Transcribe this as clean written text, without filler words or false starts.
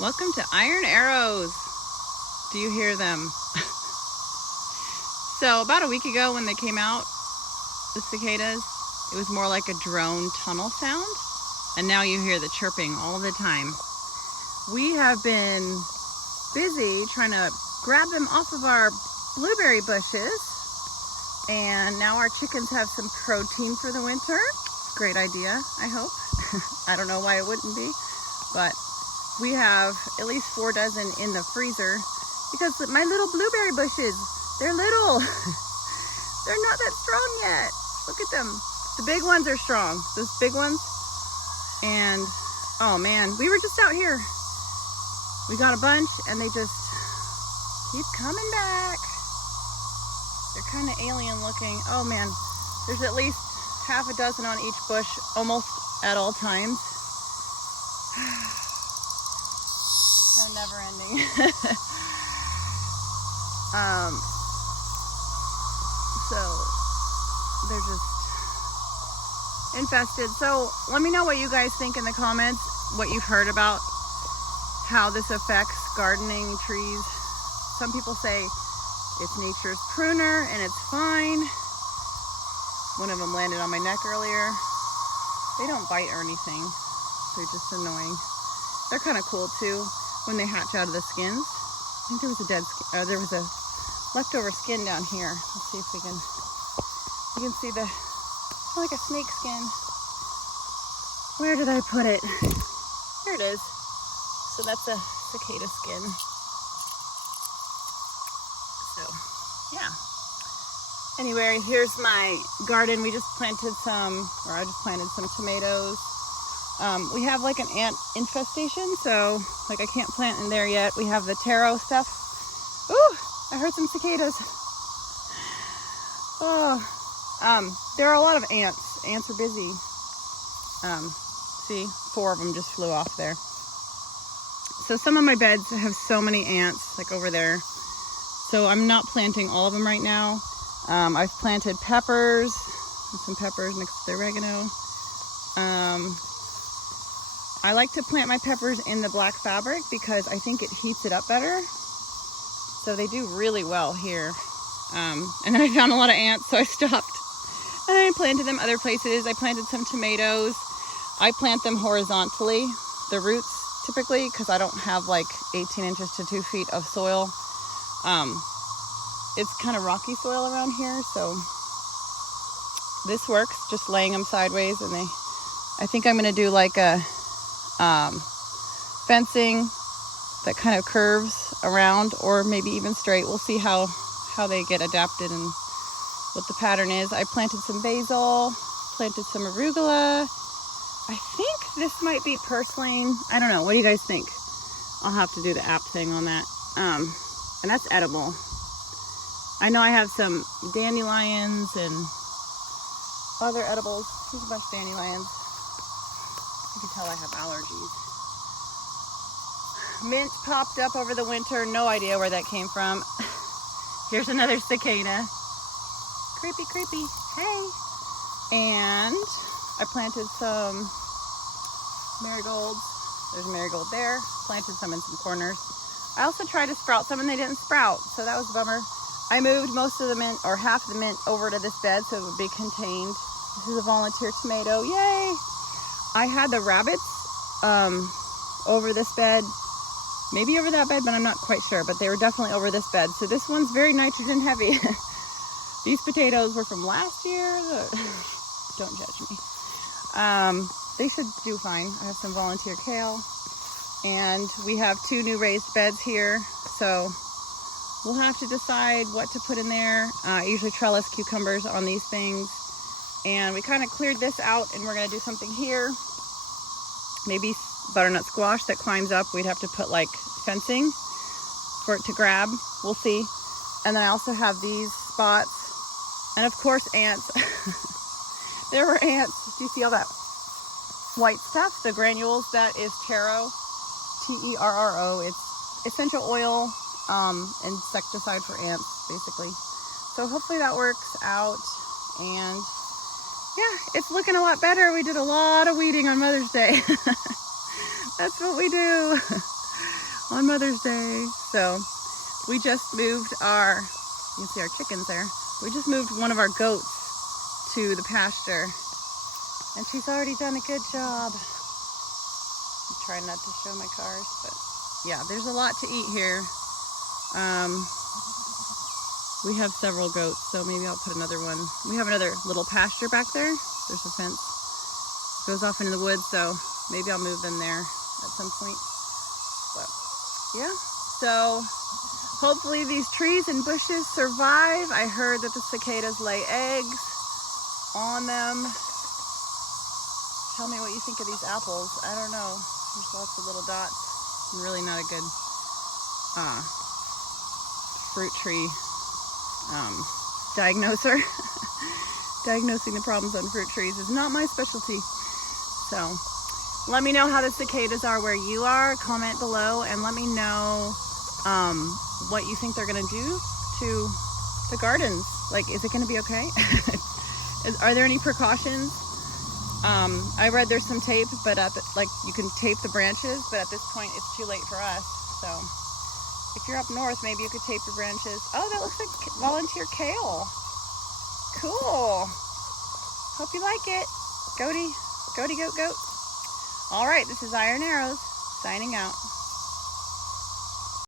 Welcome to Iron Arrows. Do you hear them? So about a week ago when they came out, the cicadas, it was more like a drone tunnel sound. And now you hear the chirping all the time. We have been busy trying to grab them off of our blueberry bushes. And now our chickens have some protein for the winter. Great idea, I hope. I don't know why it wouldn't be, but we have at least 4 dozen in the freezer because my little blueberry bushes, they're little. They're not that strong yet. Look at them. The big ones are strong, those big ones. And oh man, we were just out here. We got a bunch and they just keep coming back. They're kind of alien looking. Oh man, there's at least half a dozen on each bush almost at all times. So never ending. So they're just infested. So let me know what you guys think in the comments, what you've heard about how this affects gardening, trees. Some people say it's nature's pruner and it's fine. One of them landed on my neck earlier. They don't bite or anything. They're just annoying. They're kind of cool too when they hatch out of the skins. I think there was a dead skin, there was a leftover skin down here. Let's see if we can, you can see the, like a snake skin. Where did I put it? Here it is. So that's a cicada skin. So, yeah. Anyway, here's my garden. We just planted some, or I just planted some tomatoes. We have like an ant infestation, so like I can't plant in there yet. We have the taro stuff. Ooh, I heard some cicadas. Oh, there are a lot of ants. Ants are busy. See, 4 of them just flew off there. So some of my beds have so many ants, like over there. So I'm not planting all of them right now. I've planted peppers, some peppers next to the oregano. I like to plant my peppers in the black fabric because I think it heats it up better. So they do really well here. And then I found a lot of ants, so I stopped. And I planted them other places. I planted some tomatoes. I plant them horizontally, the roots typically, because I don't have like 18 inches to 2 feet of soil. It's kind of rocky soil around here, so this works, just laying them sideways. And I think I'm gonna do like a fencing that kind of curves around, or maybe even straight. We'll see how they get adapted and what the pattern is. I planted some basil, planted some arugula. I think this might be purslane. I don't know. What do you guys think? I'll have to do the app thing on that. And that's edible. I know I have some dandelions and other edibles. There's a bunch of dandelions. You can tell I have allergies. Mint popped up over the winter. No idea where that came from. Here's another cicada. Creepy, creepy. Hey. And I planted some marigolds. There's a marigold there. Planted some in some corners. I also tried to sprout some and they didn't sprout, so that was a bummer. I moved most of the mint, or half the mint, over to this bed so it would be contained. This is a volunteer tomato. Yay! I had the rabbits over this bed, maybe over that bed, but I'm not quite sure. But they were definitely over this bed. So this one's very nitrogen heavy. These potatoes were from last year. Don't judge me. They should do fine. I have some volunteer kale. And we have 2 new raised beds here. So we'll have to decide what to put in there. I usually trellis cucumbers on these things. And we kind of cleared this out and we're gonna do something here. Maybe butternut squash that climbs up. We'd have to put like fencing for it to grab. We'll see. And then I also have these spots. And of course, ants. There were ants. Do you see all that white stuff? The granules, that is taro, T-E-R-R-O. It's essential oil, insecticide for ants, basically. So hopefully that works out. And yeah, it's looking a lot better. We did a lot of weeding on Mother's Day. That's what we do. on Mother's Day. So we just moved our, you can see our chickens there. We just moved one of our goats to the pasture, and she's already done a good job. I'm trying not to show my cars, but yeah, there's a lot to eat here. We have several goats, so maybe I'll put another one. We have another little pasture back there. There's a fence. It goes off into the woods, so maybe I'll move them there at some point. But yeah, so hopefully these trees and bushes survive. I heard that the cicadas lay eggs on them. Tell me what you think of these apples. I don't know. There's lots of little dots. I'm really not a good fruit tree diagnoser. Diagnosing the problems on fruit trees is not my specialty. So let me know how the cicadas are where you are. Comment below and let me know what you think they're gonna do to the gardens. Like, is it gonna be okay? Are there any precautions? I read there's some tape, but like you can tape the branches, but at this point it's too late for us. So if you're up north, maybe you could tape your branches. Oh, that looks like volunteer kale. Cool. Hope you like it. Goaty, goat. All right, this is Iron Arrows signing out.